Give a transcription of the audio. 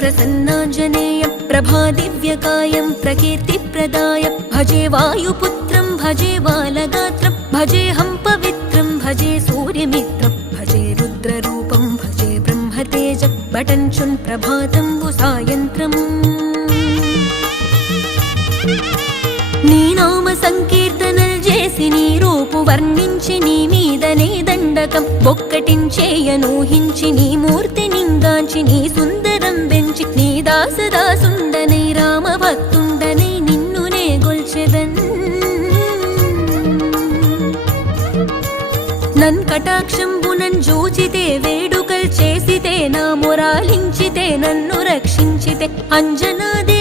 प्रसन्नाञ्जनेयं प्रभादिव्यकायं प्रकीर्तिप्रदायं भजे वायुपुत्रं भजे बालगात्रं भजेऽहं पवित्रं भजे सूर्यमित्रं भजे रुद्ररूपं भजे ब्रह्मतेजं बटञ्चुन् प्रभातं सायन्त्रम् నీ నామ సంకీర్తనల్ చేసి నీ రూపు వర్ణించి నీ మీదనే దండకం ఒక్కటించేయనూహించి నీ మూర్తి నింగాంచి నీ సుందరం వెంచి నీ దాసదాసుండనై రామ భక్తుండనై నిన్నునే గొల్చెదన్ నన్ కటాక్షంబునన్ జూచితే వేడుకల్ చేసితే నా మొరాలించితే నన్ను రక్షించితే అంజనాదే